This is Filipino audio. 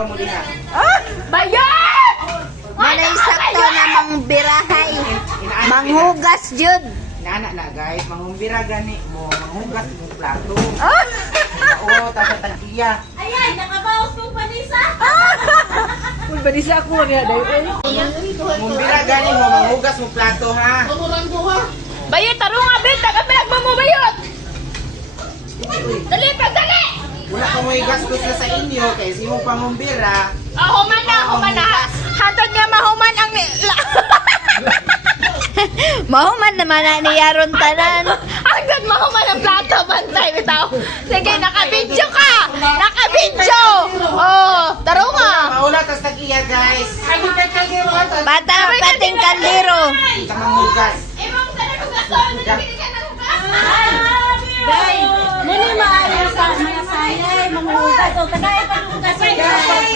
Ayaw mo din ha. Bayot! Manay sakto namang birahay. Manghugas jud. Inaanak na guys, mangumbira gani mo, manghugas mo plato. Ah! Oo, tapos tag-iya. Ayay, nakabawas mong panisa! Kung banisa ako niya dahil. Mangumbira gani mo, manghugas mo plato ha. Bayot, tarong nga, Ben! Tagapilag mo bayot! Dali, pagdali! Wala ka mo igastos na sa inyo, kaya si mo pangumbira. Human na! Hatod nga mahuman ang... Mahuman naman na ni Yaron tanan. Agad mahuman ang plato, bantay, bitaw. Sige, nakabidyo ka! Nakabidyo! Oh, tarong nga! Maula, tapos tag-iya guys. Bata pating kaldero. Sa manghugas. Day, muni maayo sa mga sayay, manghugas o tagay panghugas sa day.